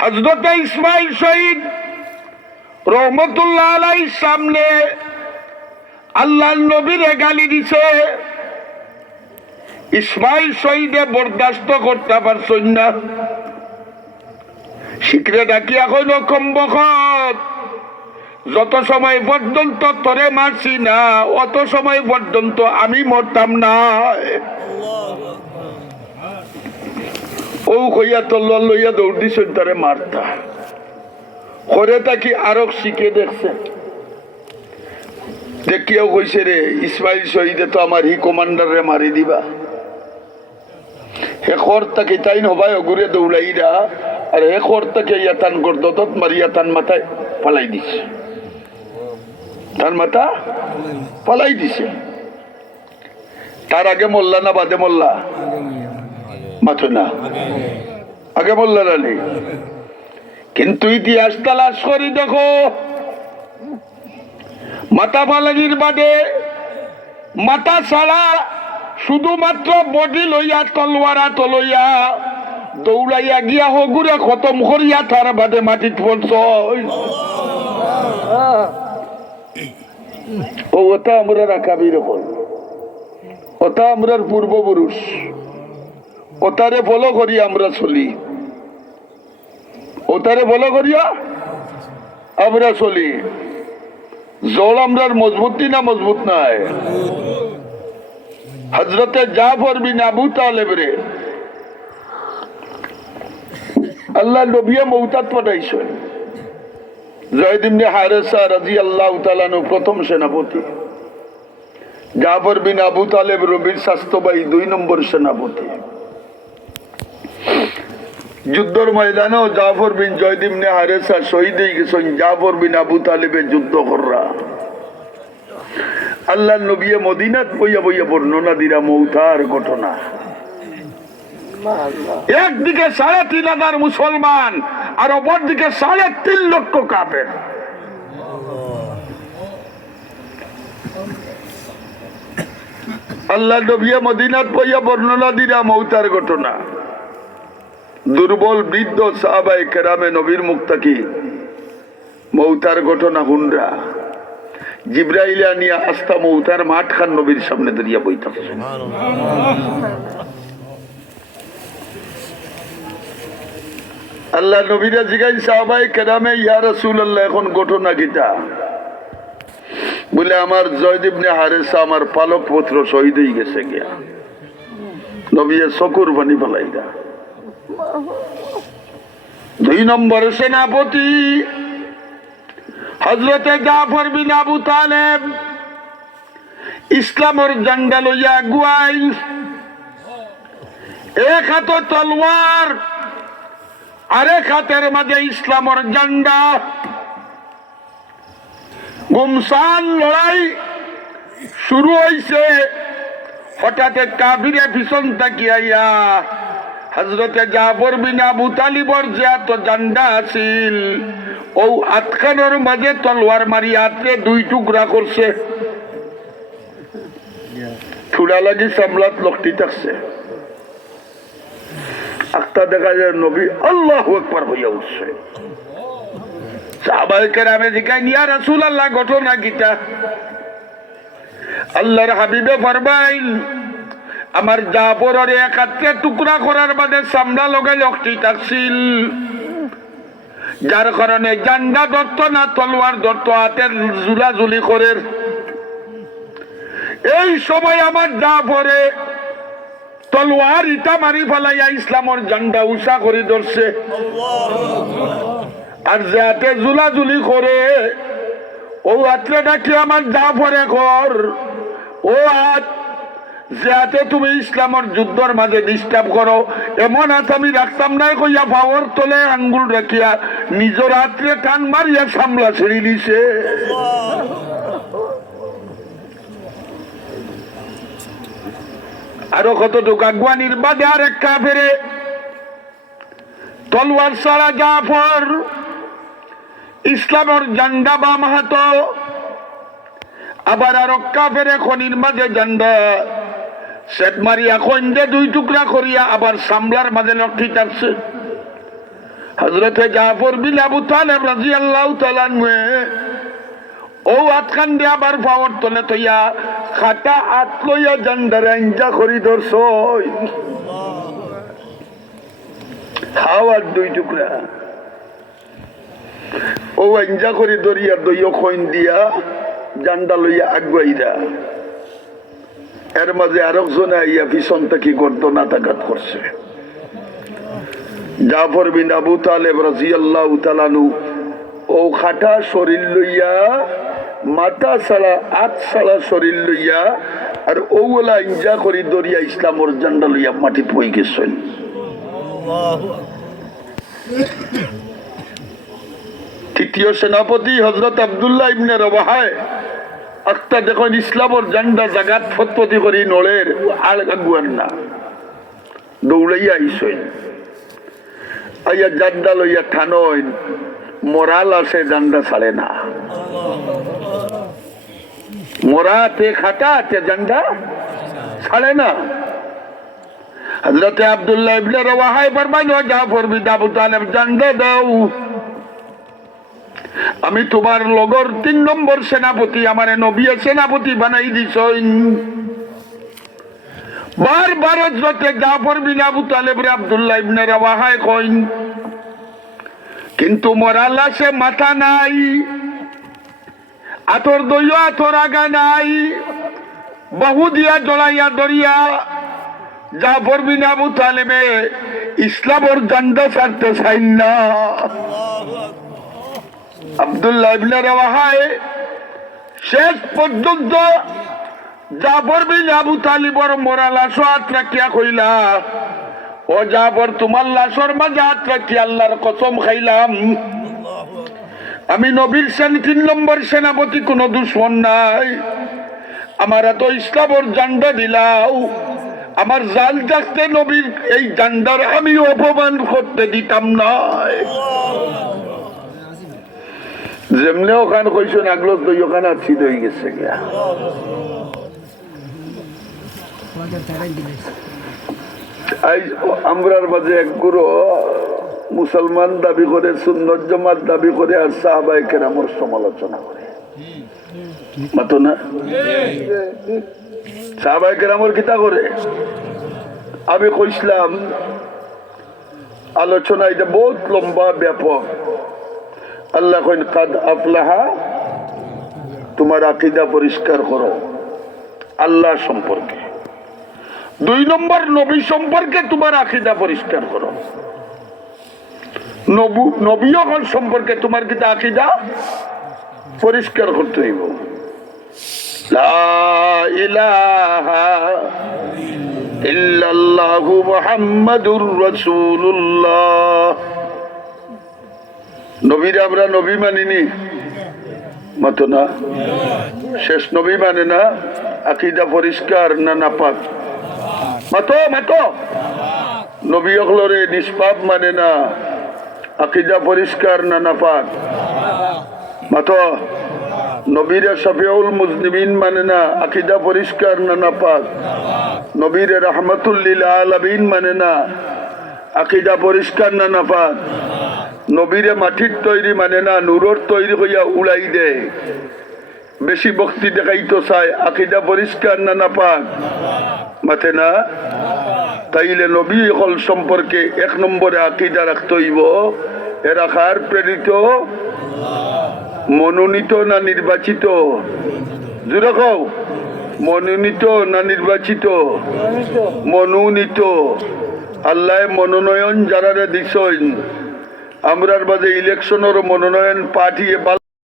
হযরত ইসমাইল শহীদ রহমতুল্লাহ আলাইহির সামনে আল্লাহর নবীরে গালি দিছে। ইসমাইল শহীদে বরদাস্ত করতে পারছেন না। শিখরে ডাকি এখন কমবখত, যত সময় পর্যন্ত তোরে মারছি না অত সময় পর্যন্ত আমি মরতাম না। ও কইয়া তল্লার লইয়া দৌড় দিছেন তারে মারতা। করে তাকি আরো শিখে দেখছে, দেখিয়াও কইছে রে ইসমাইল শহীদে তো আমার হি কমান্ডারে মারি দিবা। হে কর্তাকে তাই নবাই ঘুরে দৌড়াইরা, আর হে কর্তাকে ইয়াতান করতো তত মারিয়া তান মাথায় পালাই দিছে, তার মাথা পালাই দিছে। তার আগে মোল্লা না বাদে মোল্লা? মাথো না, আগে মোল্লা রানি। কিন্তু ইতিহাস তালাশ করি দেখো, মাথা পালানির বাদে মাথা ছাড়া শুধুমাত্র বডি লইয়া তলোয়ারা তলইয়া দৌড়াইয়া গিয়া হগুরে খতম করিয়া তার বাদে মাটিত পড়ছ। ওটা আমরা রাখাবির হল, ওটা আমরার পূর্বপুরুষ, ওটারে ফলো করি আমরা চলি, ওটারে ফলো করিয়া আমরা চলি। জল আমরার মজবুত না মজবুত নাই? হযরতে জাফর বিন আবু তালেব রে আল্লাহ নবী মৌতাত পাঠাইছেন। যায়েদ ইবনে হারেসা রাদিয়াল্লাহু তাআলা আনহু প্রথম সেনাপতি, জাফর বিন আবু তালেব রবির স্বাস্থ্য ভাই 2 নম্বর সেনাপতি। যুদ্ধের ময়দানেও জাফর বিন যায়েদ ইবনে হারেসা শহীদ হয়ে গেছেন। জাফর বিন আবু তালেবের যুদ্ধ কররা আল্লাহ নবী মদিনাত বইয়া বইয়া বর্ণনা দিরা মৌতার ঘটনা। একদিকে 3,500 মুসলমান আর অপরদিকে 3.5 লক্ষ কাফের। আল্লাহ নবী মদিনাত বইয়া বর্ণনা দিরা মৌতার ঘটনা। দুর্বল বৃদ্ধ সাহাবায়ে কেরামে নবীর মুখ থেকে মৌতার ঘটনা হুনরা। জিব্রাইল আনিয়া আস্তা মৌতার মাঠ খান নবীর সামনে দাঁড়িয়ে বইতাছে। আল্লাহ নবীরা জিগাই সাহাবায়ে কেরামে ইয়া রাসূলুল্লাহ এখন ঘটনা কিটা? বলে আমার যায়েদ ইবনে হারেসা আমার পালক পুত্র শহীদ হয়ে গেছে গিয়া। নবী চকুর পানি ফেলাইরা। 2 নম্বর সেনাপতি হযরতে জাফর বিন আবু তালেব ইসলামের ঝান্ডা লইয়া আগুয়াইল। এক হাতে তলোয়ার, আরেক হাতের মাঝে ইসলামের ঝান্ডা। গুমসান লড়াই শুরু হইছে। হঠাৎ কাফিরে পিছন তাকিয়া হযরতে জাফর বিন আবু তালিবর যে এত ঝান্ডা আছিল ও আতখানোর মাঝে তলোয়ার মারি হাতে 2 টুকরা করছে। ছুড়া লাগি সামলাত লোকটি থাকছে। একটা দেখা যায় নবী আল্লাহু আকবার হইয়া উঠছে। সাহাবায়ে কেরামে জিজ্ঞাসা ইয়া রাসূলুল্লাহ ঘটনা কিটা? আল্লাহর হাবিবে ফরমাইল আমার জাফরের এক হাতে টুকরা করার বাদে সামলা লগে লোকটি থাকছিল, যার কারণে জান্ডা ধরত না তলোয়ার ধরত, হাতের জুলাজুলি করে। এই সময় আমার জাফরে তলোয়ার ইটা মারি ফেলাইয়া ইসলামের ঝান্ডা উঁচা করে ধরছে। আর যে হাতে জুলাজুলি করে ও হাতে ডাকি আমার জাফরে কর, ও হাত যে হাতে তুমি ইসলামের যুদ্ধের মাঝে ডিস্টার্ব করো এমন হাত আমি রাখতাম নাই কইয়া পাওয়ার তোলে আঙ্গুল রাখিয়া নিজের হাতে টান মারিয়া সামলা ছেড়ে দিছে। আরো কতটুকু আগুয়ানির বাদে আরেক কাফেরে তলোয়ার ছাড়া জাফর ইসলামের ঝান্ডা বাম হাত, আবার আরো কাফেরে খনির মাঝে ঝান্ডা সেট মারিয়া খন্ডে 2 টুকরা করিয়া আবার সামলার মাঝে লক্ষ্মী থাকছে। হযরতে জাফর বিন আবু তালেব রাদিয়াল্লাহু তাআলা আনহু ও আতখান দিয়ে আবার পাওয়ার তলে তৈয়া খাটা আত লইয়া জান্ডারে আঞ্জা করি ধরছই খাওয়ার দুই টুকরা ও আঞ্জা করি ধরিয়া দইও খইন দিয়া জান্ডা লইয়া আগুয়াইরা এর মাঝে আরেকজন আইয়া পিছন থেকে গর্দনাঘাত করছে। জাফর বিন আবু তালেব রাদিয়াল্লাহু তাআলা আনহু ও খাটা শরীর লইয়া মাথা ছাড়া আত ছাড়া শরীর লইয়া আর ওগুলা ইঞ্জা করি দরিয়া ইসলামর জান্ডা লইয়া মাটি পই গেছেন। তৃতীয় সেনাপতি হযরত আব্দুল্লাহ ইবনে রওয়াহায় একটা দেখুন ইসলামর জান্ডা জাগাত ফতফতি করি নলের আগুয়ার না দৌড়াইয়া আইসেন আইয়া জান্ডা লইয়া থানইন মোরাল আসে জান্ডা ছাড়ে না মোরাতে খাটাতে জান্ডা ছাড়ে না। হযরতে আব্দুল্লাহ ইবনে রওয়াহায় ফরমাইল জাফর বিন আবু তালেব জান্ডা দাও আমি তোমার লগর ৩ নম্বর সেনাপতি আমারে নবী সেনাপতি বানাই দিছইন। বারবার হযরতে জাফর বিন আবু তালেব রে আব্দুল্লাহ ইবনে রওয়াহায় কইন কিন্তু মোরাল আসে মাথা নাই আতর দইয়া আতর আগা নাই বহু দিয়া জড়াইয়া দরিয়া জাফর বিন আবু তালেবে ইসলামর জান্ডা ছাড়তে চাইন না। আব্দুল্লাহ ইবনে রওয়াহায় শেষ পর্যন্ত জাফর বিন আবু তালিবর মোরা লাশ হাত রাখিয়া কইলা ও জাফর তোমার লাশর মাঝে হাত রাখিয়া আল্লাহর কসম খাইলাম আমি নবীর ৩ নম্বর সেনাপতি কোনো দুশ্মন নাই আমার এত ইসলামর জান্ডা দিলাও আমার জাল থাকতে নবীর এই জান্ডার আমি অপমান করতে দিতাম না। যেমনে ওখান কইছেন আগলো দই ওখানে আছি দই গেছে গিয়া আমরার মাঝে এক গুরু মুসলমান দাবি করে সুন্নত জামাত দাবি করে আর সাহাবায়ে কেরামের সমালোচনা করে মাতো না সাহাবায়ে কেরামের কিতা করে আমি কইছিলাম আলোচনা এটা বহুত লম্বা ব্যাপক। আল্লাহ কইন কাদ আফলাহা তোমার আকীদা পরিষ্কার করো আল্লাহ সম্পর্কে। 2 নম্বর নবী সম্পর্কে তোমার আকীদা পরিষ্কার করো নবীগণ সম্পর্কে তোমার কিতা আকীদা পরিষ্কার করতে হইব। লা ইলাহা ইল্লাল্লাহু মুহাম্মাদুর রাসূলুল্লাহ। নবীর আমরা নবী মানিনি মাতো না শেষ নবী মানে না আকীদা পরিষ্কার না নাপাক মাতো মাতো নবী হলরে নিষ্পাপ মানে না আকীদা পরিষ্কার না নাপাক মাতো নবীর শফিউল মুজনিবিন মানে না আকীদা পরিষ্কার না নাপাক নবীর রাহমাতুল লিল আলামিন মানে না আকীদা পরিষ্কার না নাপাক নবীরে মাটির তৈরি মানে না নূরের তৈরি হইয়া উড়াই দেয় বেশি ভক্তি দেখাইতো চায় আকীদা পরিষ্কার না নাপাক মাতে না। তাইলে নবী হল সম্পর্কে 1 নম্বরে আকীদা রাখতে হইব এরা কার প্রেরিত মনোনীত না নির্বাচিত জোরে কও মনোনীত না নির্বাচিত মনোনীত। আল্লাহ মনোনয়ন যারা দিছেন আমরার মাঝে ইলেকশনের মনোনয়ন পাঠিয়ে